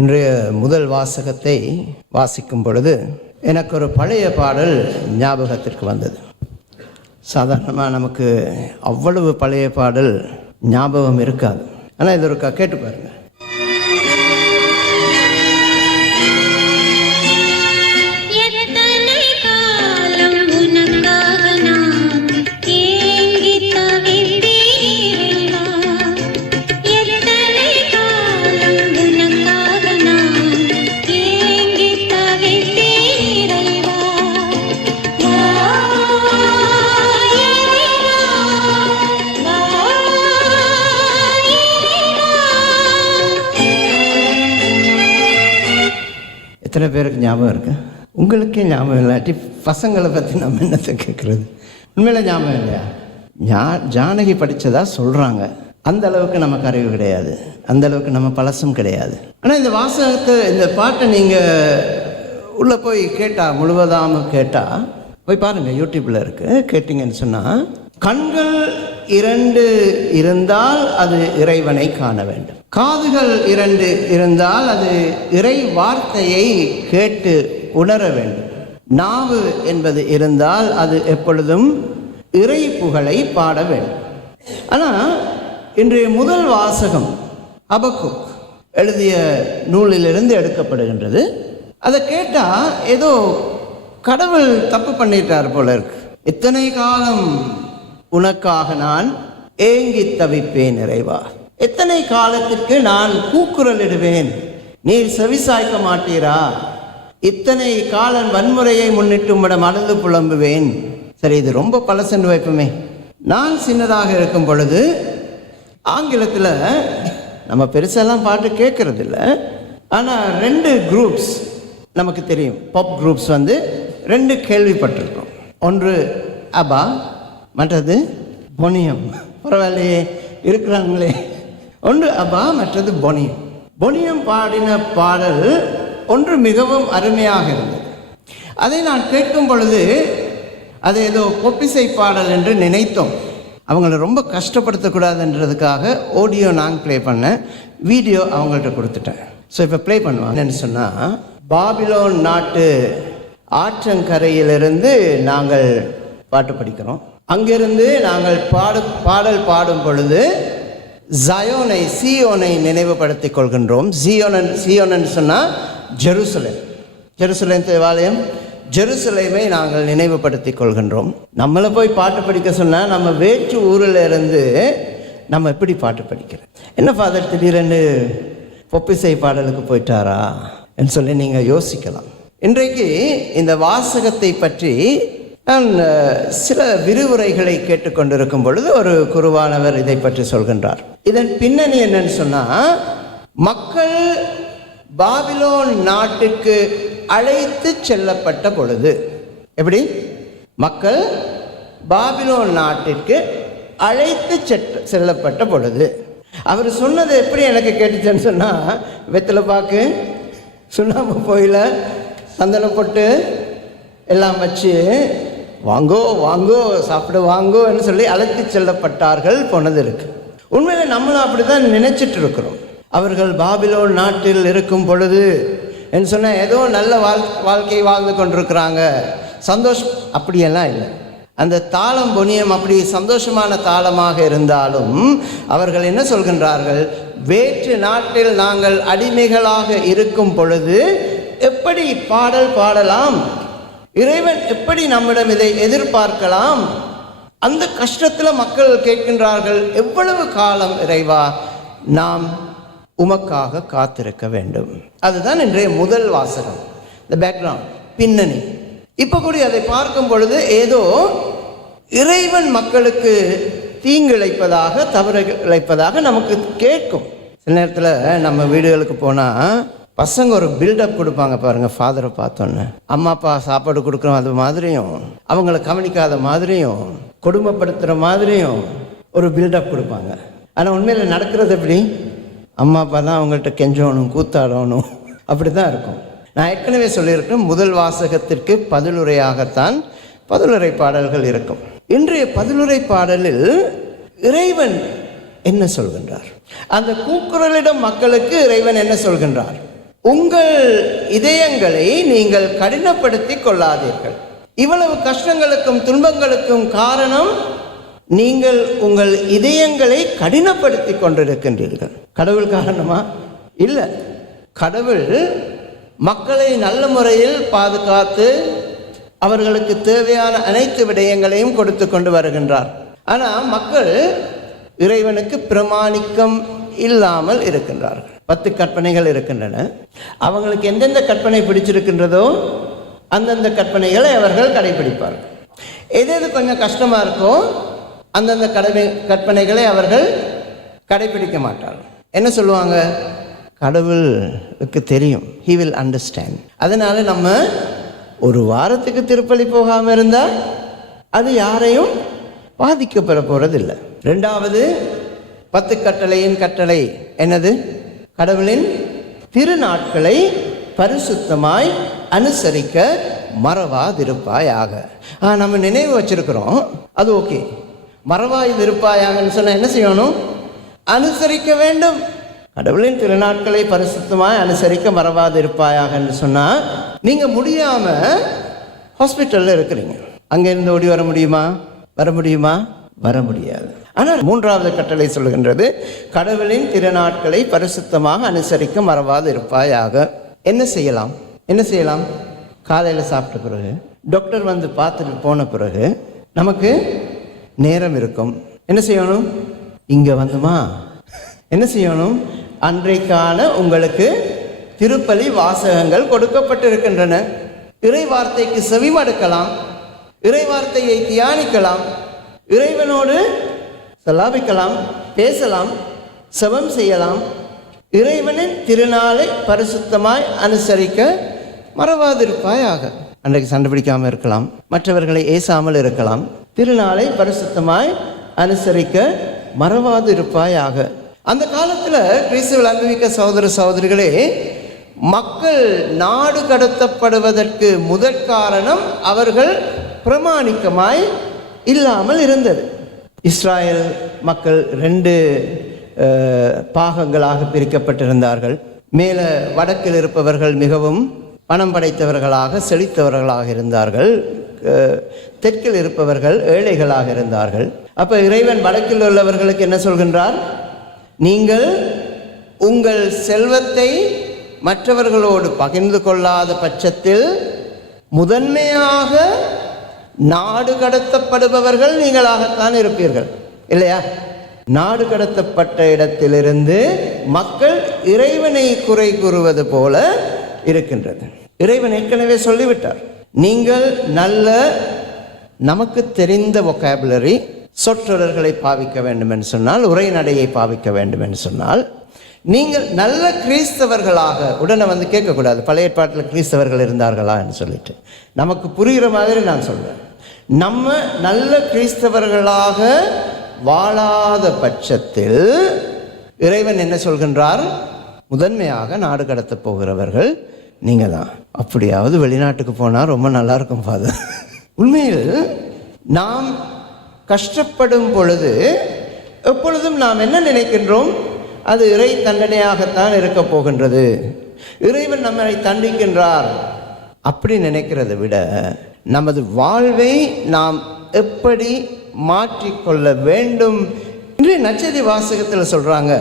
இன்றைய முதல் வாசகத்தை வாசிக்கும் பொழுது எனக்கு ஒரு பழைய பாடல் ஞாபகத்திற்கு வந்தது. சாதாரணமாக நமக்கு அவ்வளவு பழைய பாடல் ஞாபகம் இருக்காது. ஆனால் இது ஒரு கேட்டு பாருங்க. எத்தனை பேருக்கு ஞாபகம் இருக்கு? உங்களுக்கே ஞாபகம் இல்லாட்டி பசங்களை பற்றி நம்ம என்னத்தை கேட்குறது? உண்மையில் ஞாபகம் இல்லையா? ஜானகி படித்ததா சொல்கிறாங்க. அந்த அளவுக்கு நமக்கு அறிவு கிடையாது, அந்த அளவுக்கு நம்ம பழசும் கிடையாது. ஆனால் இந்த வாசகத்தை, இந்த பாட்டை நீங்கள் உள்ளே போய் கேட்டால், முழுவதாம கேட்டால் போய் பாருங்கள், யூடியூப்பில் இருக்குது. கேட்டிங்கன்னு சொன்னால், கண்கள் 2 இருந்தால் அது இறைவனை காண வேண்டும், காதுகள் 2 இருந்தால் அது இறை வார்த்தையை கேட்டு உணர வேண்டும், நாவு என்பது இருந்தால் அது எப்பொழுதும் இறை புகழை பாட வேண்டும். ஆனால் இன்றைய முதல் வாசகம் ஹபக்குக் எழுதிய நூலிலிருந்து எடுக்கப்படுகின்றது. அதை கேட்டால் ஏதோ கடவுள் தப்பு பண்ணிட்டார் போல இருக்கு. இத்தனை காலம் உனக்காக நான் ஏங்கி தவிப்பேன் இறைவா, எத்தனை காலத்திற்கு நான் கூக்குரலிடுவேன், நீர் செவிசாய்க்க மாட்டீரா, இத்தனை காலம் வன்முறையை முன்னிட்டு உம்மிடம் அழுது புலம்புவேன். சரி, இது ரொம்ப பழசென்று வைப்போமே. நான் சின்னதாக இருக்கும் பொழுது ஆங்கிலத்தில் நம்ம பெருசெல்லாம் பாட்டு கேட்கறது இல்லை. ஆனால் 2 குரூப்ஸ் நமக்கு தெரியும். பாப் குரூப்ஸ் 2 கேள்விப்பட்டிருக்கோம். ஒன்று அபா, மற்றது பொனியம். பரவாயில்லையே, இருக்கிறாங்களே. ஒன்று அபா, மற்றது பொனியம். பொனியம் பாடின பாடல் ஒன்று மிகவும் அருமையாக இருந்தது. அதை நான் கேட்கும் பொழுது அது ஏதோ பொப்பிசை பாடல் என்று நினைத்தோம். அவங்கள ரொம்ப கஷ்டப்படுத்தக்கூடாதுன்றதுக்காக ஆடியோ நான் ப்ளே பண்ணேன், வீடியோ அவங்கள்ட்ட கொடுத்துட்டேன். ஸோ இப்போ ப்ளே பண்ணுவாங்கன்னு சொன்னால், பாபிலோன் நாட்டு ஆற்றங்கரையிலிருந்து நாங்கள் பாட்டு படிக்கிறோம். அங்கிருந்து நாங்கள் பாடல் பாடும் பொழுது ஜயோனை, சியோனை நினைவுபடுத்திக் கொள்கின்றோம். சியோனன்னு சொன்னால் ஜெருசலேம் தேவாலயம், ஜெருசலேமை நாங்கள் நினைவுபடுத்திக் கொள்கின்றோம். நம்மளை போய் பாட்டு படிக்க சொன்னால் நம்ம வேற்று ஊரில் இருந்து நம்ம எப்படி பாட்டு படிக்கிறோம்? என்ன ஃபாதர் திடீரென்று பொப்பிசை பாடலுக்கு போயிட்டாரா என்று சொல்லி நீங்கள் யோசிக்கலாம். இன்றைக்கு இந்த வாசகத்தை பற்றி நான் சில விரிவுரைகளை கேட்டுக்கொண்டிருக்கும் பொழுது ஒரு குருவானவர் இதை பற்றி சொல்கின்றார். இதன் பின்னணி என்னன்னு சொன்னால், மக்கள் பாபிலோன் நாட்டுக்கு அழைத்து செல்லப்பட்ட பொழுது, எப்படி மக்கள் பாபிலோன் நாட்டிற்கு அழைத்து செல்லப்பட்ட பொழுது அவர் சொன்னது எப்படி எனக்கு கேட்டுச்சேன்னு சொன்னால், வெத்தலை பாக்கு, சுண்ணாம்பு போயில, சந்தனம் போட்டு எல்லாம் வச்சு வாங்கோ வாங்கோ சாப்பிட வாங்கோன்னு சொல்லி அழைத்து செல்லப்பட்டார்கள் போனது இருக்கு. உண்மையில் நம்மளும் அப்படி தான் நினைச்சிட்டு இருக்கிறோம். அவர்கள் பாபிலோன் நாட்டில் இருக்கும் பொழுது என்று சொன்னால் ஏதோ நல்ல வாழ்க்கை வாழ்ந்து கொண்டிருக்கிறாங்க, சந்தோஷம். அப்படியெல்லாம் இல்லை. அந்த தாளம் பொனியம் அப்படி சந்தோஷமான தாளமாக இருந்தாலும் அவர்கள் என்ன சொல்கின்றார்கள்? வேற்று நாட்டில் நாங்கள் அடிமைகளாக இருக்கும் பொழுது எப்படி பாடல் பாடலாம், இறைவன் எப்படி நம்மிடம் இதை எதிர்பார்க்கலாம்? அந்த கஷ்டத்தில் மக்கள் கேட்கின்றார்கள், எவ்வளவு காலம் இறைவா நாம் உமக்காக காத்திருக்க வேண்டும்? அதுதான் இன்றைய முதல் வாசகம், இந்த பேக்ரவுண்ட், பின்னணி. இப்போ கூட அதை பார்க்கும் பொழுது ஏதோ இறைவன் மக்களுக்கு தீங்கிழைப்பதாக, தவறு இழைப்பதாக நமக்கு கேட்கும். சில நேரத்தில் நம்ம வீடுகளுக்கு போனால் பசங்க ஒரு பில்டப் கொடுப்பாங்க பாருங்கள். ஃபாதரை பார்த்தோன்னே அம்மா அப்பா சாப்பாடு கொடுக்குறோம் அது மாதிரியும், அவங்கள கவனிக்காத மாதிரியும், கொடுமைப்படுத்துகிற மாதிரியும் ஒரு பில்டப் கொடுப்பாங்க. ஆனால் உண்மையில் நடக்கிறது எப்படி? அம்மா அப்பா தான் அவங்கள்ட்ட கெஞ்சணும், கூத்தாடணும், அப்படி தான் இருக்கும். நான் ஏற்கனவே சொல்லியிருக்கேன், முதல் வாசகத்திற்கு பதிலுரையாகத்தான் பதிலுரை பாடல்கள் இருக்கும். இன்றைய பதிலுரை பாடலில் இறைவன் என்ன சொல்கின்றார்? அந்த கூக்குரலிடம் மக்களுக்கு இறைவன் என்ன சொல்கின்றார்? உங்கள் இதயங்களை நீங்கள் கடினப்படுத்திக் கொள்ளாதீர்கள். இவ்வளவு கஷ்டங்களுக்கும் துன்பங்களுக்கும் காரணம் நீங்கள் உங்கள் இதயங்களை கடினப்படுத்தி கொண்டிருக்கின்றீர்கள். கடவுள் காரணமா? இல்லை. கடவுள் மக்களை நல்ல முறையில் பாதுகாத்து அவர்களுக்கு தேவையான அனைத்து விடயங்களையும் கொடுத்து கொண்டு வருகின்றார். ஆனால் மக்கள் இறைவனுக்கு பிரமாணிக்கம் இல்லாமல் இருக்கின்றார்கள். 10 கற்பனைகள் இருக்கின்றன. அவங்களுக்கு எந்தெந்த கற்பனை பிடிச்சிருக்கின்றதோ அந்தந்த கற்பனைகளை அவர்கள் கடைபிடிப்பார்கள். எது கொஞ்சம் கஷ்டமாக இருக்கோ அந்தந்த கற்பனைகளை அவர்கள் கடைபிடிக்க மாட்டார்கள். என்ன சொல்லுவாங்க? கடவுளுக்கு தெரியும், he will understand. அதனால நம்ம ஒரு வாரத்துக்கு திருப்பலி போகாமல் இருந்தால் அது யாரையும் பாதிக்கப்பட போறதில்லை. 2வது 10 கட்டளையின் கட்டளை என்னது? கடவுளின் திருநாட்களை பரிசுத்தமாய் அனுசரிக்க மறவாதிருப்பாயாக. நம்ம நினைவு வச்சிருக்கிறோம், அது ஓகே. மறவாதிருப்பாயாகன்னு சொன்னால் என்ன செய்யணும்? அனுசரிக்க வேண்டும். கடவுளின் திருநாட்களை பரிசுத்தமாய் அனுசரிக்க மறவாதிருப்பாயாகன்னு சொன்னால் நீங்கள் முடியாமல் ஹாஸ்பிட்டலில் இருக்கிறீங்க. அங்கேருந்து ஓடி வர முடியுமா? வர முடியுமா? வர முடியாது. ஆனால் 3வது கட்டளை சொல்லுகின்றது, கடவுளின் திருநாட்களை பரிசுத்தமாக அனுசரிக்க மறவாது இருப்பாயாக. என்ன செய்யலாம்? என்ன செய்யலாம்? காலையில் சாப்பிட்ட பிறகு, டாக்டர் வந்து பார்த்துட்டு போன பிறகு நமக்கு நேரம் இருக்கும். என்ன செய்யணும்? இங்கே வந்துமா என்ன செய்யணும்? அன்றைக்கான உங்களுக்கு திருப்பலி வாசகங்கள் கொடுக்கப்பட்டிருக்கின்றன. இறை வார்த்தைக்கு செவிமடுக்கலாம், இறை வார்த்தையை தியானிக்கலாம், இறைவனோடு செலாபிக்கலாம், பேசலாம், செபம் செய்யலாம். இறைவனின் திருநாளை பரிசுத்தமாய் அனுசரிக்க மறவாதிருப்பாயாக. அன்றைக்கு சண்டை பிடிக்காமல் இருக்கலாம், மற்றவர்களை ஏசாமல் இருக்கலாம். திருநாளை பரிசுத்தமாய் அனுசரிக்க மறவாது இருப்பாயாக. அந்த காலத்தில் கிறிஸ்துவில் அன்புமிக்க சகோதர சகோதரிகளே, மக்கள் நாடு கடத்தப்படுவதற்கு முதற் காரணம் அவர்கள் பிரமாணிக்கமாய் இல்லாமல் இருந்தது. இஸ்ராயல் மக்கள் 2 பாகங்களாக பிரிக்கப்பட்டிருந்தார்கள். மேலே வடக்கில் இருப்பவர்கள் மிகவும் பணம் படைத்தவர்களாக செழித்தவர்களாக இருந்தார்கள். தெற்கில் இருப்பவர்கள் ஏழைகளாக இருந்தார்கள். அப்போ இறைவன் வடக்கில் உள்ளவர்களுக்கு என்ன சொல்கின்றார்? நீங்கள் உங்கள் செல்வத்தை மற்றவர்களோடு பகிர்ந்து கொள்ளாத பட்சத்தில் முதன்மையாக நாடு கடத்தப்படுபவர்கள் நீங்களாகத்தான் இருப்பீர்கள், இல்லையா? நாடு கடத்தப்பட்ட இடத்திலிருந்து மக்கள் இறைவனை குறை கூறுவது போல இருக்கின்றது. இறைவன் ஏற்கனவே சொல்லிவிட்டார், நீங்கள் நல்ல நமக்கு தெரிந்த வொக்காபுலரி சொற்றொடர்களை பாவிக்க வேண்டும் என்று சொன்னால், உரைநடையை பாவிக்க வேண்டும் என்று சொன்னால், நீங்கள் நல்ல கிறிஸ்தவர்களாக உடனே வந்து கேட்கக்கூடாது பழைய ஏற்பாட்டில் கிறிஸ்தவர்கள் இருந்தார்களா என்று சொல்லிட்டு. நமக்கு புரிகிற மாதிரி நான் சொல்கிறேன். நம்ம நல்ல கிறிஸ்தவர்களாக வாழாத பட்சத்தில் இறைவன் என்ன சொல்கின்றார்? முதன்மையாக நாடு கடத்த போகிறவர்கள் நீங்கள் தான். அப்படியாவது வெளிநாட்டுக்கு போனால் ரொம்ப நல்லா இருக்கும் ஃபாதர். உண்மையில் நாம் கஷ்டப்படும் பொழுது எப்பொழுதும் நாம் என்ன நினைக்கின்றோம்? அது இறை தண்டனையாகத்தான் இருக்க போகின்றது, இறைவன் நம்மை தண்டிக்கின்றார் அப்படி நினைக்கிறதை விட நமது வாழ்வை நாம் எப்படி மாற்றிக்கொள்ள வேண்டும் என்று நற்செய்தி வாசகத்தில் சொல்கிறாங்க.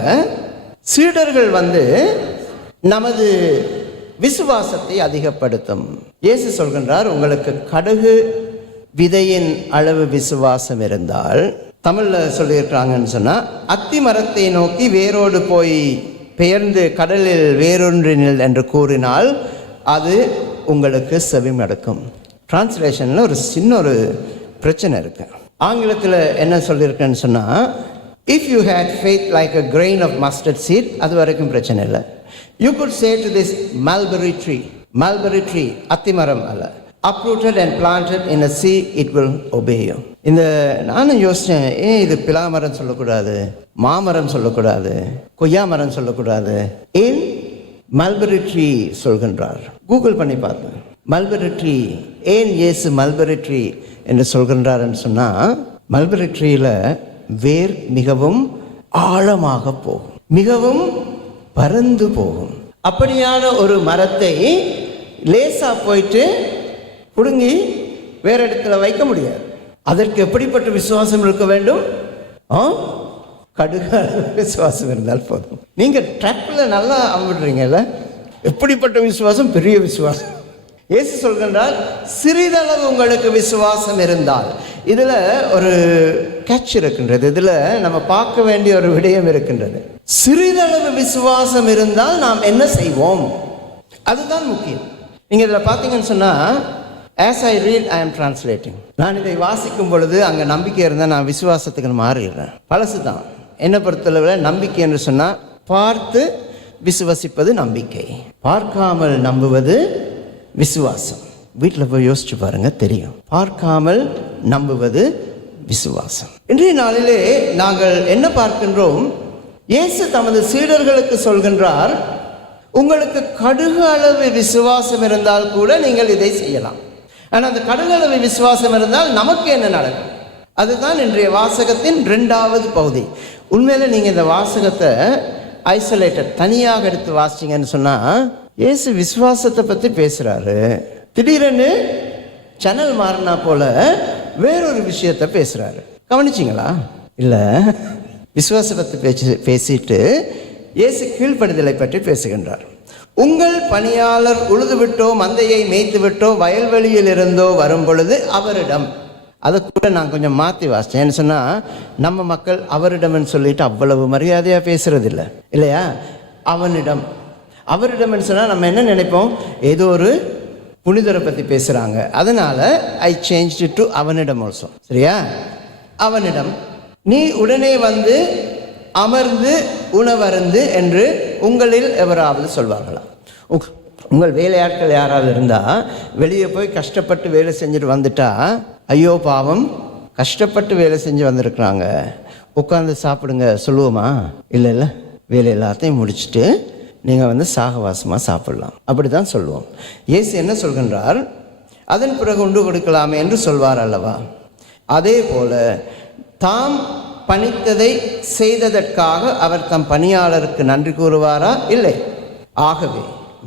சீடர்கள் வந்து நமது விசுவாசத்தை அதிகப்படுத்தும். இயேசு சொல்கின்றார், உங்களுக்கு கடுகு விதையின் அளவு விசுவாசம் இருந்தால், தமிழில் சொல்லியிருக்கிறாங்கன்னு சொன்னால், அத்தி மரத்தை நோக்கி வேரோடு போய் பெயர்ந்து கடலில் வேறொன்றினில் என்று கூறினால் அது உங்களுக்கு செவிமடுக்கும். டிரான்ஸ்லேஷனில் ஒரு சின்ன ஒரு பிரச்சனை இருக்கு. ஆங்கிலத்தில் என்ன சொல்லியிருக்கேன்னு சொன்னால், if you had faith like a grain of mustard seed, அது வரைக்கும் பிரச்சனை இல்லை. You could say to this mulberry tree, அத்திமரம் அல்ல, uprooted and planted in a sea, it will obey you. இந்த நானும் யோசித்தேன், இது பிலாமரம் சொல்லக்கூடாது, மாமரம் சொல்லக்கூடாது, கொய்யா மரம் சொல்லக்கூடாது, ஏன் மல்பெரி ட்ரீ சொல்கின்றார்? கூகுள் பண்ணி பார்த்தேன். மல்பெரி ட்ரீ, ஏன் இயேசு மல்பெரி ட்ரீ என்று சொல்கின்றார்ன்னு சொன்னால், மல்பெரி ட்ரீயில் வேர் மிகவும் ஆழமாக போகும், மிகவும் பறந்து போகும். அப்படியான ஒரு மரத்தை லேசா போயிட்டு பிடுங்கி வேற இடத்துல வைக்க முடியாது. அதற்கு எப்படிப்பட்ட விசுவாசம் இருக்க வேண்டும்? கடுகு விசுவாசம் இருந்தால் போதும். நீங்கள் ட்ராப்பில் நல்லா அம்பிடுறீங்கல்ல, எப்படிப்பட்ட விசுவாசம்? பெரிய விசுவாசம். இயேசு சொல்கின்றால், சிறிதளவு உங்களுக்கு விசுவாசம் இருந்தால். இதில் ஒரு கேட்ச் இருக்கின்றது, இதில் நம்ம பார்க்க வேண்டிய ஒரு விடயம் இருக்கின்றது. சிறிதளவு விசுவாசம் இருந்தால் நாம் என்ன செய்வோம், அதுதான் முக்கியம். நீங்கள் இதில் பார்த்தீங்கன்னு சொன்னால், as I read I am translating. நான் இதை வாசிக்கும் பொழுது அங்கே நம்பிக்கை இருந்தால் நான் விசுவாசத்துக்கு மாறிடுறேன். பழசு தான். என்னை பொறுத்தளவில் நம்பிக்கை என்று சொன்னால், பார்த்து விசுவசிப்பது நம்பிக்கை, பார்க்காமல் நம்புவது விசுவாசம். வீட்டில் போய் யோசிச்சு பாருங்க, தெரியும். பார்க்காமல் நம்புவது விசுவாசம். இன்றைய நாளிலே நாங்கள் என்ன பார்க்கின்றோம்? இயேசு தமது சீடர்களுக்கு சொல்கின்றார், உங்களுக்கு கடுகு அளவு விசுவாசம் இருந்தால் கூட நீங்கள் இதை செய்யலாம். ஆனால் அந்த கடுகு அளவு விசுவாசம் இருந்தால் நமக்கு என்ன நடக்கும்? அதுதான் இன்றைய வாசகத்தின் 2வது பகுதி. உண்மையில நீங்கள் இந்த வாசகத்தை ஐசோலேட்டட் தனியாக எடுத்து வாசிச்சிங்கன்னு சொன்னால், இயேசு விசுவாசத்தை பற்றி பேசுகிறாரு, திடீரென்னு சேனல் மாறினா போல வேறொரு விஷயத்தை பேசுகிறாரு. கவனிச்சிங்களா? இல்லை, விசுவாசத்தை பேசிட்டு இயேசு கீழ்ப்படுதலை பற்றி பேசுகின்றார். உங்கள் பணியாளர் உழுது விட்டோ மந்தையை மேய்த்து விட்டோ வயல்வெளியில் இருந்தோ வரும் பொழுது அவரிடம், அதை கூட நான் கொஞ்சம் மாற்றி வாசித்தேன். ஏன்னு சொன்னால், நம்ம மக்கள் அவரிடம்னு சொல்லிட்டு அவ்வளவு மரியாதையாக பேசுறது இல்லை இல்லையா? அவனிடம், அவரிடம்னு சொன்னால் நம்ம என்ன நினைப்போம்? ஏதோ ஒரு புனிதரை பற்றி பேசுகிறாங்க, அதனால் ஐ சேஞ்ச் டு அவனிடம் ஆல்சோ. சரியா? அவனிடம் நீ உடனே வந்து அமர்ந்து உணவருந்து என்று உங்களில் எவராவது சொல்வார்களா? உங்கள் வேலையாட்கள் யாராவது இருந்தால் வெளியே போய் கஷ்டப்பட்டு வேலை செஞ்சுட்டு வந்துட்டா, ஐயோ பாவம், கஷ்டப்பட்டு வேலை செஞ்சு வந்திருக்கிறாங்க, உட்காந்து சாப்பிடுங்க சொல்லுவோமா? இல்லை இல்லை, வேலை எல்லாத்தையும் முடிச்சுட்டு நீங்கள் வந்து சாகவாசமாக சாப்பிடலாம், அப்படி தான் சொல்லுவோம். இயேசு என்ன சொல்கின்றார்? அதன் பிறகு உண்டு கொடுக்கலாமே என்று சொல்வார் அல்லவா? அதே போல தாம் பணித்ததை செய்ததற்காக அவர் தம் பணியாளருக்கு நன்றி கூறுவாரா? இல்லை. ஆகவே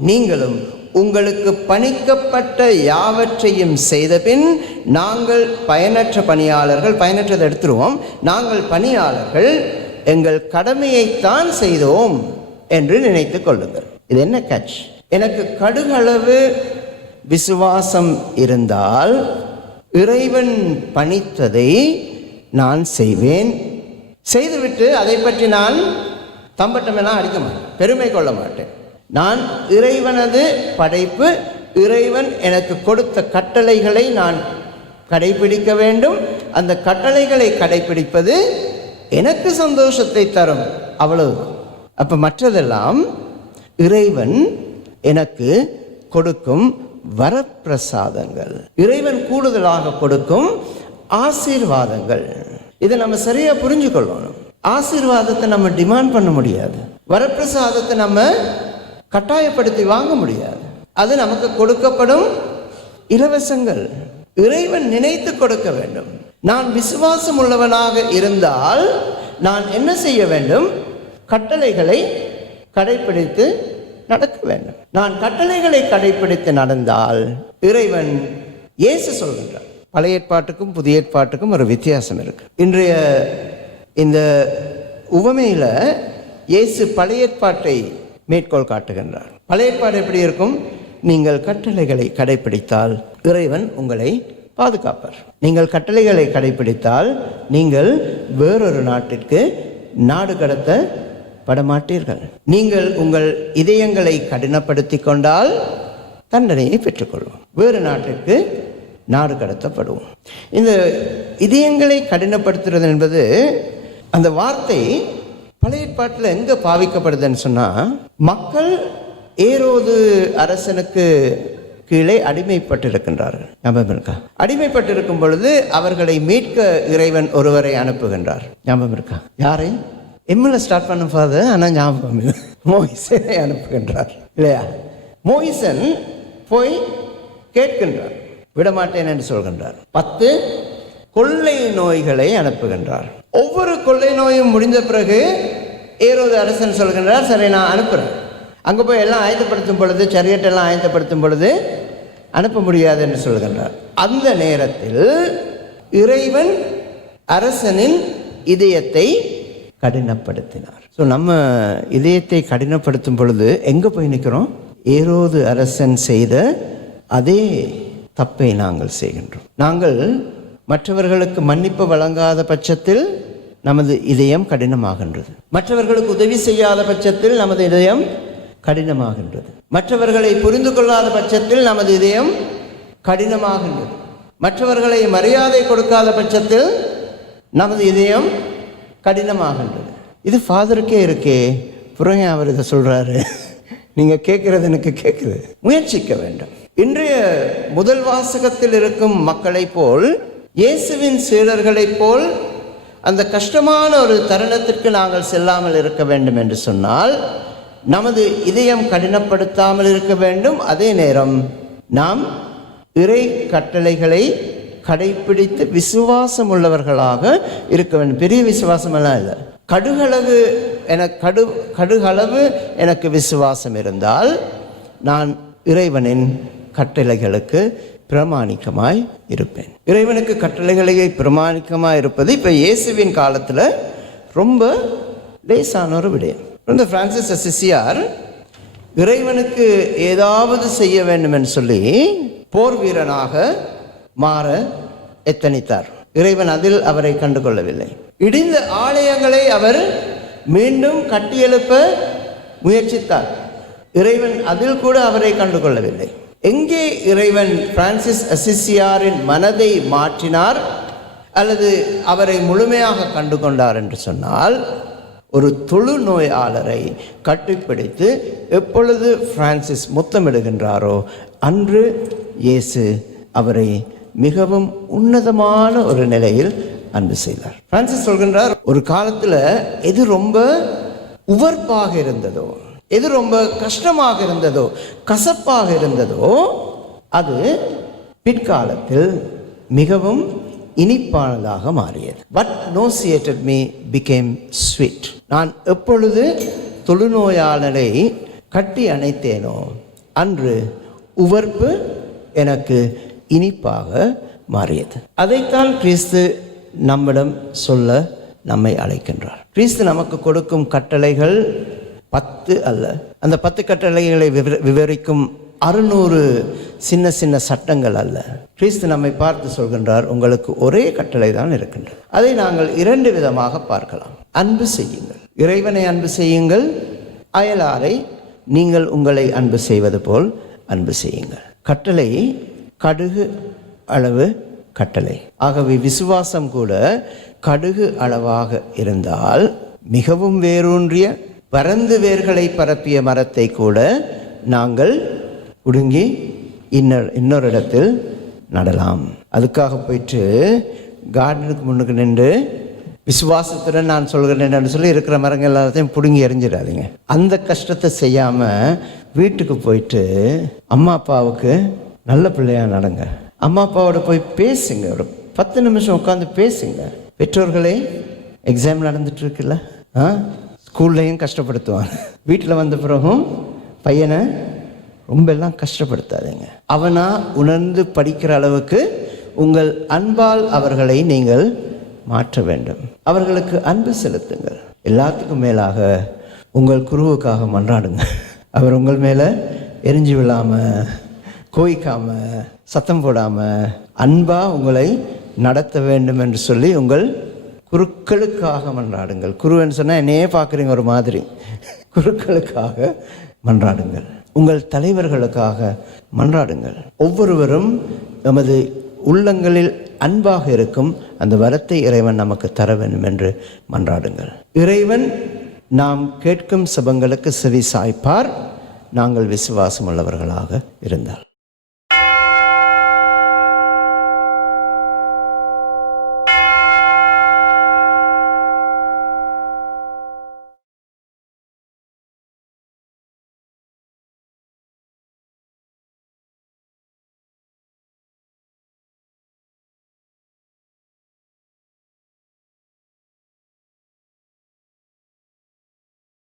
நீங்களும் உங்களுக்கு பணிக்கப்பட்ட யாவற்றையும் செய்த பின், நாங்கள் பயனற்ற பணியாளர்கள், பயனற்றதை எடுத்துருவோம், நாங்கள் பணியாளர்கள் எங்கள் கடமையைத்தான் செய்தோம் என்று நினைத்து கொள்ளுங்கள். இது என்ன கேட்ச்? எனக்கு கடுகளவு விசுவாசம் இருந்தால் இறைவன் பணித்ததை நான் செய்வேன், செய்துவிட்டு அதை பற்றி நான் தம்பட்டமெல்லாம் அடிக்க மாட்டேன், பெருமை கொள்ள மாட்டேன். நான் இறைவனது படைப்பு, இறைவன் எனக்கு கொடுத்த கட்டளைகளை நான் கடைபிடிக்க வேண்டும். அந்த கட்டளைகளை கடைபிடிப்பது எனக்கு சந்தோஷத்தை தரும், அவ்வளவுதான். அப்போ மற்றதெல்லாம் இறைவன் எனக்கு கொடுக்கும் வரப்பிரசாதங்கள், இறைவன் கூடுதலாக கொடுக்கும் ஆசீர்வாதங்கள். இதை நம்ம சரியா புரிஞ்சுக்கொள்ளணும். ஆசீர்வாதத்தை நம்ம டிமாண்ட் பண்ண முடியாது, வரப்பிரசாதத்தை நம்ம கட்டாயப்படுத்தி வாங்க முடியாது. அது நமக்கு கொடுக்கப்படும் இலவசங்கள், இறைவன் நினைத்து கொடுக்க வேண்டும். நான் விசுவாசம் உள்ளவனாக இருந்தால் நான் என்ன செய்ய வேண்டும்? கட்டளைகளை கடைபிடித்து நடக்க வேண்டும். நான் கட்டளைகளை கடைபிடித்து நடந்தால் இறைவன், இயேசு சொல்கின்றார், பழைய ஏற்பாட்டுக்கும் புதிய ஏற்பாட்டுக்கும் ஒரு வித்தியாசம் இருக்கு. இன்றைய இந்த உவமையில இயேசு பழைய ஏற்பாட்டை மேற்கோள் காட்டுகின்றார். பழைய ஏற்பாடு எப்படி இருக்கும்? நீங்கள் கட்டளைகளை கடைபிடித்தால் இறைவன் உங்களை பாதுகாப்பார். நீங்கள் கட்டளைகளை கடைபிடித்தால் நீங்கள் வேறொரு நாட்டிற்கு நாடு கடத்தப்பட மாட்டீர்கள். நீங்கள் உங்கள் இதயங்களை கடினப்படுத்தி கொண்டால் தண்டனையை பெற்றுக்கொள்வோம், வேறு நாட்டிற்கு நாடு கடத்தப்படுவோம். இந்த இதயங்களை கடினப்படுத்துறது என்பது, அந்த வார்த்தை பழைய ஏற்பாட்டில் எங்கே பாவிக்கப்படுதுன்னு சொன்னால், மக்கள் ஏரோது அரசனுக்கு கீழே அடிமைப்பட்டிருக்கின்றார்கள். ஞாபகம் இருக்கா? அடிமைப்பட்டிருக்கும் பொழுது அவர்களை மீட்க இறைவன் ஒருவரை அனுப்புகின்றார். ஞாபகம் இருக்கா? யாரை? எம்மில் ஸ்டார்ட் பண்ண ஃபாதர், ஆனால் ஞாபகம் இல்லை. மோயிசனை அனுப்புகின்றார் இல்லையா? மோயிசன் போய் கேட்கின்றார், விடமாட்டேன் என்று சொல்கின்றார். 10 கொள்ளை நோய்களை அனுப்புகின்றார். ஒவ்வொரு கொள்ளை நோயும் முடிந்த பிறகு ஏரோது அரசன் சொல்கின்றார், சரி நான் அனுப்புகிறேன். அங்கே போய் எல்லாம் ஆயத்தப்படுத்தும் பொழுது, சரியட்டெல்லாம் ஆயத்தப்படுத்தும் பொழுது அனுப்ப முடியாது என்று சொல்கின்றார். அந்த நேரத்தில் இறைவன் அரசனின் இதயத்தை கடினப்படுத்தினார். ஸோ நம்ம இதயத்தை கடினப்படுத்தும் பொழுது எங்கே போய் நிற்கிறோம்? ஏரோது அரசன் செய்த அதே தப்பை நாங்கள் செய்கின்றோம். நாங்கள் மற்றவர்களுக்கு மன்னிப்பு வழங்காத பட்சத்தில் நமது இதயம் கடினமாகின்றது. மற்றவர்களுக்கு உதவி செய்யாத பட்சத்தில் நமது இதயம் கடினமாகின்றது. மற்றவர்களை புரிந்து கொள்ளாத பட்சத்தில் நமது இதயம் கடினமாகின்றது. மற்றவர்களை மரியாதை கொடுக்காத பட்சத்தில் நமது இதயம் கடினமாகின்றது. இது ஃபாதருக்கே இருக்கே, புறங்க அவர் இதை சொல்கிறாரு. நீங்கள் கேட்குறது எனக்கு கேட்குது. முயற்சிக்க வேண்டும். இன்றைய முதல் வாசகத்தில் இருக்கும் மக்களைப் போல், இயேசுவின் சீடர்களைப் போல் அந்த கஷ்டமான ஒரு தருணத்திற்கு நாங்கள் செல்லாமல் இருக்க வேண்டும் என்று சொன்னால், நமது இதயம் கடினப்படுத்தாமல் இருக்க வேண்டும். அதே நேரம் நாம் இறை கட்டளைகளை கடைப்பிடித்து விசுவாசம் உள்ளவர்களாக இருக்க வேண்டும். பெரிய விசுவாசமெல்லாம் இல்லை, கடுகளவு எனக்கு விசுவாசம் இருந்தால் நான் இறைவனின் கட்டளைகளுக்கு பிரமாணிக்கமாய் இருப்பேன். இறைவனுக்கு கட்டளைகளை பிரமாணிக்கமாக இருப்பது இப்போ இயேசுவின் காலத்தில் ரொம்ப லேசான ஒரு விடயம். இந்த பிரான்சிஸ் அசிசியார் இறைவனுக்கு ஏதாவது செய்ய வேண்டும் என்று சொல்லி போர் வீரனாக மாற எத்தனித்தார். இறைவன் அதில் அவரை கண்டுகொள்ளவில்லை. இடிந்த ஆலயங்களை அவர் மீண்டும் கட்டியெழுப்ப முயற்சித்தார். இறைவன் அதில் கூட அவரை கண்டுகொள்ளவில்லை. எங்கே இறைவன் பிரான்சிஸ் அசிசியாரின் மனதை மாற்றினார் அல்லது அவரை முழுமையாக கண்டு கொண்டார் என்று சொன்னால், ஒரு தொழுநோயாளரை கட்டிப்பிடித்து எப்பொழுது பிரான்சிஸ் முத்தமிடுகின்றாரோ அன்று இயேசு அவரை மிகவும் உன்னதமான ஒரு நிலையில் அன்பு செய்தார். பிரான்சிஸ் சொல்கின்றார், ஒரு காலத்தில் எது ரொம்ப உவர்ப்பாக இருந்ததோ, எது ரொம்ப கஷ்டமாக இருந்ததோ, கசப்பாக இருந்ததோ, அது பிற்காலத்தில் மிகவும் இனிப்பானதாக மாறியது. What nauseated me became sweet. நான் எப்பொழுது தொழுநோயாளரை கட்டி அணைத்தேனோ அன்று உவர்ப்பு எனக்கு இனிப்பாக மாறியது. அதைத்தான் கிறிஸ்து நம்மிடம் சொல்ல நம்மை அழைக்கின்றார். கிறிஸ்து நமக்கு கொடுக்கும் கட்டளைகள் 10 அல்ல, அந்த 10 கட்டளைகளை விவரிக்கும் 600 சின்ன சின்ன சட்டங்கள் அல்ல. கிறிஸ்து நம்மை பார்த்து சொல்கின்றார், உங்களுக்கு ஒரே கட்டளை தான் இருக்கின்றது. அதை நாங்கள் 2 விதமாக பார்க்கலாம். அன்பு செய்யுங்கள், இறைவனை அன்பு செய்யுங்கள், அயலாரை நீங்கள் உங்களை அன்பு செய்வது போல் அன்பு செய்யுங்கள். கட்டளை கடுகு அளவு கட்டளை. ஆகவே விசுவாசம் கூட கடுகு அளவாக இருந்தால் மிகவும் வேரூன்றிய பரந்து வேர்களை பரப்பிய மரத்தை கூட நாங்கள் உடுங்கி இன்னொரு இடத்தில் நடலாம். அதுக்காக போயிட்டு கார்டனுக்கு முன்னுக்கு நின்று விசுவாசத்துடன் நான் சொல்கிறேன்னு சொல்லி இருக்கிற மரங்கள் எல்லாத்தையும் பிடுங்கி எறிஞ்சிடாதீங்க. அந்த கஷ்டத்தை செய்யாமல் வீட்டுக்கு போயிட்டு அம்மா அப்பாவுக்கு நல்ல பிள்ளையாக நடங்க. அம்மா அப்பாவோட போய் பேசுங்க, ஒரு 10 நிமிஷம் உட்காந்து பேசுங்க. பெற்றோர்களே, எக்ஸாம் நடந்துட்டு இருக்குல்ல, ஸ்கூல்லையும் கஷ்டப்படுத்துவாங்க, வீட்டில் வந்த பிறகும் பையனை ரொம்ப எல்லாம் கஷ்டப்படுத்தாதீங்க. அவனா உணர்ந்து படிக்கிற அளவுக்கு உங்கள் அன்பால் அவர்களை நீங்கள் மாற்ற வேண்டும். அவர்களுக்கு அன்பு செலுத்துங்கள். எல்லாத்துக்கும் மேலாக உங்கள் குருவுக்காக மன்றாடுங்க. அவர் உங்கள் மேலே எரிஞ்சு விழாமல், கோயிக்காமல், சத்தம் போடாமல் அன்பாக உங்களை நடத்த வேண்டும் என்று சொல்லி உங்கள் குருக்களுக்காக மன்றாடுங்கள். குருன்னு சொன்னால் என்னையே பார்க்குறீங்க ஒரு மாதிரி. குருக்களுக்காக மன்றாடுங்கள். உங்கள் தலைவர்களுக்காக மன்றாடுங்கள். ஒவ்வொருவரும் நமது உள்ளங்களில் அன்பாக இருக்கும் அந்த வரத்தை இறைவன் நமக்கு தர வேண்டும் என்று மன்றாடுங்கள். இறைவன் நாம் கேட்கும் செபங்களுக்கு செவி சாய்ப்பார், நாங்கள் விசுவாசம் உள்ளவர்களாக இருந்தால்.